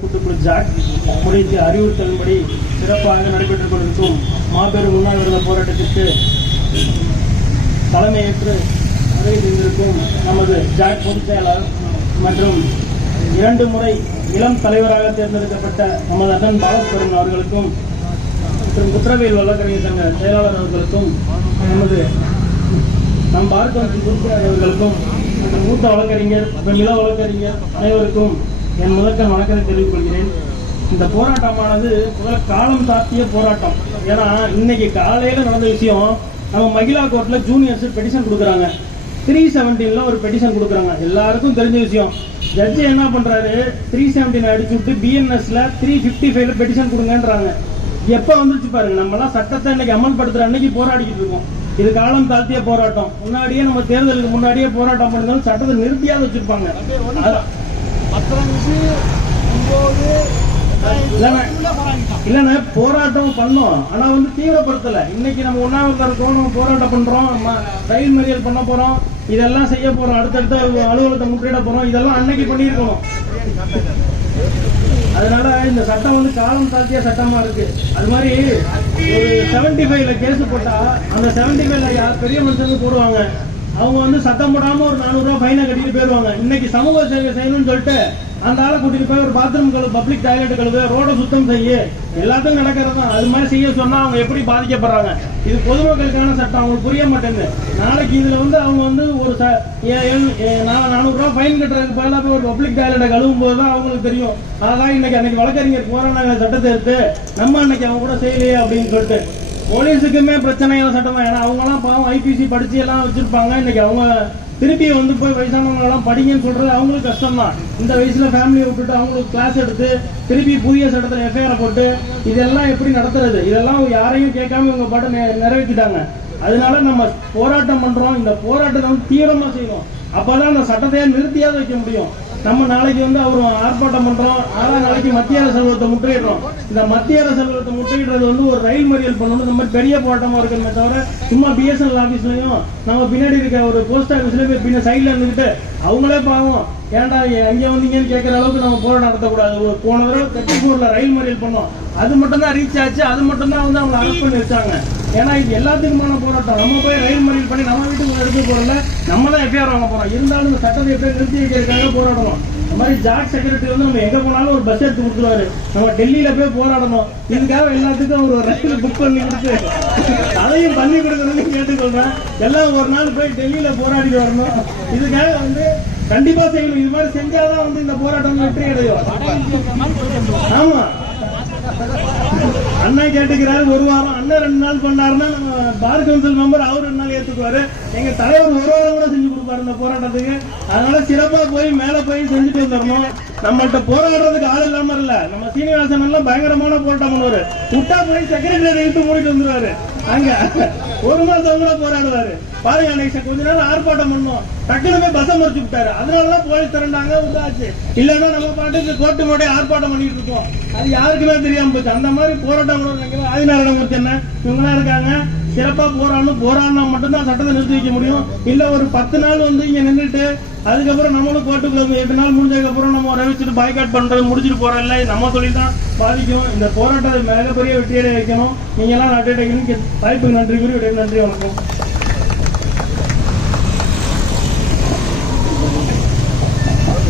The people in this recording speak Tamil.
கூட்டுக்குழு ஜாக் முடித்து அறிவுறுத்தலின்படி சிறப்பாக நடைபெற்றுக் கொண்டிருக்கும் மாபெரும் உண்ணாவிரத போராட்டத்திற்கு தலைமையேற்று வருகை தந்திருக்கும் நமது ஜாக் பொதுச் செயலாளர் மற்றும் இரண்டு முறை இளம் தலைவராக தேர்ந்தெடுக்கப்பட்ட நமது அண்ணன் பாலஸ்வரன் அவர்களுக்கும் மற்றும் குற்றவியல் வழக்கறிஞர் சங்க செயலாளர் அவர்களுக்கும் நமது நம் பாரத அவர்களுக்கும் மற்றும் மூத்த வழக்கறிஞர் மற்றும் இள வழக்கறிஞர் அனைவருக்கும் என் முதற்க வணக்கத்தை தெரிவிக்கொள்கிறேன் இந்த போராட்டமானது முதல்ல காலம் தாத்திய போராட்டம். ஏன்னா இன்னைக்கு காலையில நடந்த விஷயம் நம்ம மகிழா கோர்ட்ல ஜூனியர்ஸ் பெட்டிஷன் கொடுக்குறாங்க. த்ரீ செவன்டீன்ல ஒரு பெட்டிஷன் கொடுக்குறாங்க. எல்லாருக்கும் தெரிஞ்ச விஷயம். ஜட்ஜி என்ன பண்றாரு? த்ரீ செவன்டீன் அடிச்சு விட்டு பிஎன்எஸ்ல த்ரீ ஃபிஃப்டி ஃபைவ்ல பெட்டிஷன் கொடுங்கன்றாங்க. எப்ப வந்துருச்சு பாருங்க. நம்ம எல்லாம் சட்டத்தை இன்னைக்கு அமல்படுத்துற அன்னைக்கு போராடிக்கிட்டு இருக்கோம். இது காலம் தாழ்த்திய போராட்டம். முன்னாடியே நம்ம தேர்தலுக்கு முன்னாடியே போராட்டம் பண்ணிருந்தாலும் சட்டத்தை நிறுத்தியாவது வச்சிருப்பாங்க. பத்தொன்பது ஒன்பது இல்லைண்ணே. போராட்டம் பண்ணோம். ஆனா வந்து தீவிரப்படுத்தல. இன்னைக்கு நம்ம உண்ணாவிரதம் இருக்கோம் நம்ம போராட்டம் பண்றோம் ரயில் மறியல் பண்ண போறோம் இதெல்லாம் செய்ய போறோம் அடுத்தடுத்த அலுவலகத்தை முற்றிட போறோம் இதெல்லாம் அன்னைக்கு பண்ணியிருக்கணும் அதனால இந்த சட்டம் வந்து காலம் தாழ்த்திய சட்டமா இருக்கு. அது மாதிரி ஒரு செவன்டி ஃபைவ்ல கேஸ் போட்டா அந்த செவன்டி ஃபைவ்ல பெரிய மனுஷங்க போடுவாங்க? அவங்க வந்து சத்தம் போடாம ஒரு நானூறு ரூபாய் ஃபைனை கட்டிட்டு போயிருவாங்க. இன்னைக்கு சமூக சேவை செய்யணும்னு சொல்லிட்டு அந்த ஆளை கூட்டிட்டு போய் ஒரு பாத்ரூம் கழுவு பப்ளிக் டாய்லெட் கழுவு ரோட சுத்தம் செய்ய. எல்லாத்தையும் நடக்கிறது தான். அது மாதிரி செய்ய சொன்னா அவங்க எப்படி பாதிக்கப்படுறாங்க? இது பொதுமக்களுக்கான சட்டம். அவங்களுக்கு புரிய மாட்டேங்குது. நாளைக்கு இதுல வந்து அவங்க வந்து ஒரு ச- ஏ- நானூறு ரூபாய் ஃபைன் கட்டுறதுக்கு பதிலாக போய் ஒரு பப்ளிக் டாய்லெட்டை கழுவும் போது தான் அவங்களுக்கு தெரியும். அதான் இன்னைக்கு அன்னைக்கு வழக்கறிஞர் போராடினாங்க சட்டத்தை எடுத்து நம்ம அன்னைக்கு அவங்க கூட செய்யலையே அப்படின்னு சொல்லிட்டு போலீஸுக்குமே பிரச்சனையான இல்லை தான் ஏன்னா அவங்கலாம் பாவம் ஐபிசி படிச்சு எல்லாம் வச்சிருப்பாங்க. இன்னைக்கு அவங்க திருப்பி வந்து போய் வயசானவங்களெல்லாம் படிங்கன்னு சொல்றது அவங்களுக்கு கஷ்டம் தான் இந்த வயசுல ஃபேமிலியை விட்டுட்டு அவங்களுக்கு கிளாஸ் எடுத்து திருப்பி புதிய சட்டத்தில் எஃப்ஐஆர் போட்டு இதெல்லாம் எப்படி நடத்துறது? இதெல்லாம் யாரையும் கேட்காம இவங்க பாட்டு நெ- நிறைவேற்றிட்டாங்க அதனால நம்ம போராட்டம் பண்றோம். இந்த போராட்டத்தை வந்து தீவிரமா செய்யணும். அப்பதான் அந்த சட்டத்தையே நிறுத்தியாவது வைக்க முடியும். நம்ம நாளைக்கு வந்து அவர் ஆர்ப்பாட்டம் பண்றோம். ஆறாம் நாளைக்கு மத்திய அரசு அலுவலகத்தை முற்றுகையிடுறோம். இந்த மத்திய அரசு அலுவலகத்தை முற்றுகையிடுறது வந்து ஒரு ரயில் மறியல் பண்ணணும் இந்த மாதிரி பெரிய போராட்டமா இருக்கணுமே தவிர சும்மா பிஎஸ்என்எல் ஆபீஸ்லயும் நம்ம பின்னாடி இருக்க ஒரு போஸ்ட் ஆபீஸ்லயும் போய் பின்ன சைட்ல இருந்துகிட்டு அவங்களே பாவம். ஏன்டா எங்க வந்தீங்கன்னு கேட்கற அளவுக்கு நம்ம போராட்டம் நடத்தக்கூடாது. ஒரு போன தடவை தெற்கூர்ல ரயில் மறியல் பண்ணோம். அது மட்டும் தான் ரீச் ஆச்சு. அது மட்டும் தான் வந்து அவங்களை அரெஸ்ட் பண்ணி வச்சாங்க. ஏன்னா இது எல்லாத்துக்குமான போராட்டம். நம்ம போய் ரயில் மறியல் பண்ணி நம்ம வீட்டுக்கு எடுத்து போறல நம்ம தான் எஃப்ஐஆர் வாங்க போறோம். இருந்தாலும் இந்த சட்டத்தை எப்படி நிறுத்தி வைக்கிறதுக்காக போராடணும். இந்த மாதிரி ஜாக் செக்ரட்டரி வந்து நம்ம எங்க போனாலும் ஒரு பஸ் எடுத்து கொடுத்துருவாரு. நம்ம டெல்லியில போய் போராடணும். இதுக்காக எல்லாத்துக்கும் ஒரு ரயில் புக் பண்ணி கொடுத்து அதையும் பண்ணி கொடுக்கணும்னு கேட்டுக்கொள்றேன். எல்லாம் ஒரு நாள் போய் டெல்லியில போராடி வரணும். இதுக்காக வந்து கண்டிப்பா செய்யணும். இது மாதிரி செஞ்சாதான் வந்து இந்த போராட்டம் வெற்றி அடையும். ஆமா. அண்ணா கேட்டுக்கிறாரு ஒரு வாரம் அண்ணன் ரெண்டு நாள் பண்ணாருன்னா நம்ம பார் கவுன்சில் மெம்பர் அவர் ரெண்டு நாள் ஏத்துக்குவாரு. எங்க தலைவர் ஒரு வாரம் கூட செஞ்சு கொடுப்பாரு இந்த போராட்டத்துக்கு. அதனால சிறப்பா போய் மேல போய் செஞ்சுட்டு வந்துடணும் நம்மள்ட்ட போராடுறதுக்கு ஆள் இல்லாம இல்ல. நம்ம சீனிவாசன் எல்லாம் பயங்கரமான போராட்டம் பண்ணுவாரு. விட்டா போய் செக்ரட்டரி இழுத்து மூடிட்டு வந்துருவாரு. அங்க ஒரு மாசம் கூட போராடுவாரு. பாருங்க அன்னைக்கு கொஞ்ச நேரம் ஆர்ப்பாட்டம் பண்ணோம். டக்குனு போய் பஸ்ஸை மறைச்சு விட்டாரு. அதனாலதான் போலீஸ் திரண்டாங்க உண்டாச்சு. இல்லைன்னா நம்ம பாட்டுக்கு கோர்ட்டு முன்னாடி ஆர்ப்பாட்டம் பண்ணிட்டு இருக்கோம் அது யாருக்குமே தெரியாம போச்சு. அந்த மாதிரி போராட்டம் கூட நினைக்கிறேன் ஆதிநாராயணமூர்த்தி என்ன? இவங்களாம் இருக்காங்க. சிறப்பாக போராடணும் போராடினா மட்டும்தான் சட்டத்தை நிறுத்தி வைக்க முடியும். இல்லை ஒரு பத்து நாள் வந்து இங்கே நின்றுட்டு அதுக்கப்புறம் நம்மளும் கோர்ட்டுக்குள்ள எட்டு நாள் முடிஞ்சதுக்கப்புறம் நம்ம அறிவிச்சுட்டு பாய்காட் பண்ணுறது முடிச்சுட்டு போகிறோம் இல்லை நம்ம தொழில் தான் பாதிக்கும். இந்த போராட்டத்தை மிகப்பெரிய வெற்றியடைய வைக்கணும். நீங்கள்லாம் நட்டு வாய்ப்புக்கு நன்றி கூறி நன்றி வணக்கம்.